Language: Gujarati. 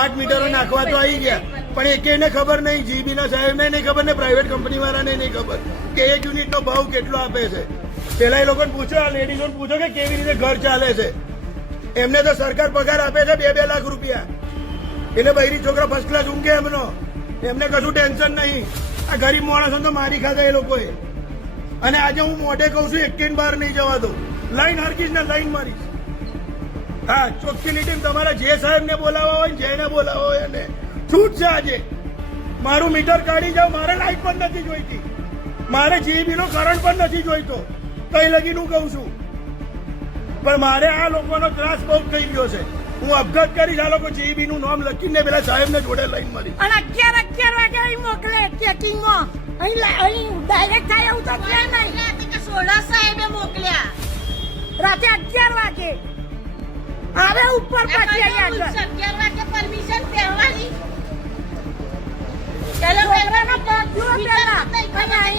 8 મીટરો નાખવા તો આવી ગયા, પણ એકેયને ખબર નહીં, જીબીના સાહેબને નહીં ખબર ને પ્રાઇવેટ કંપની વાળાને નહીં ખબર કે એક યુનિટનો ભાવ કેટલો આપે છે. પેલા એ લોકોને પૂછો, આ લેડીઝોને પૂછો કે કેવી રીતે ઘર ચાલે છે. એમને તો સરકાર પગાર આપે છે 2-2 લાખ રૂપિયા. એટલે બૈરી છોકરા ફર્સ્ટ ક્લાસ ઊંઘે એમનો, એમને કશું ટેન્શન નહીં. આ ગરીબ માણસો તો મારી ખાધા એ લોકોએ. અને આજે હું મોઢે કહું છું, એકેય બહાર નહીં જવા દઉં. લાઈન હરકીશ ને લાઈન મારીશ. હા, ચોખ્ખી લીટી તમારા જે સાહેબને બોલાવવા હોય, જેને બોલાવવા હોય એને છૂટ છે. આજે મારું મીટર કાઢી જાવ, મારે લાઈટ પણ નથી જોઈતી, મારે જીબી નો કરંટ પણ નથી જોઈતો. કઈ લગીન હું કહું છું, પણ મારે આ લોકોનો ત્રાસ બહુ થઈ ગયો છે. હું અપઘાત કરીશ. આ લોકો જીબી નું નામ લખીને પેલા સાહેબ ને જોડે લાઈન મારી. અને 11 વાગે અહીં મોકલે ચેકિંગમાં. અહીં ડાયરેક્ટ થાય એવું તો કે નહીં. સોડા સાહેબે મોકલ્યા રાતે 11 વાગે આવે ઉપર પછી 11 વાગે પરમિશન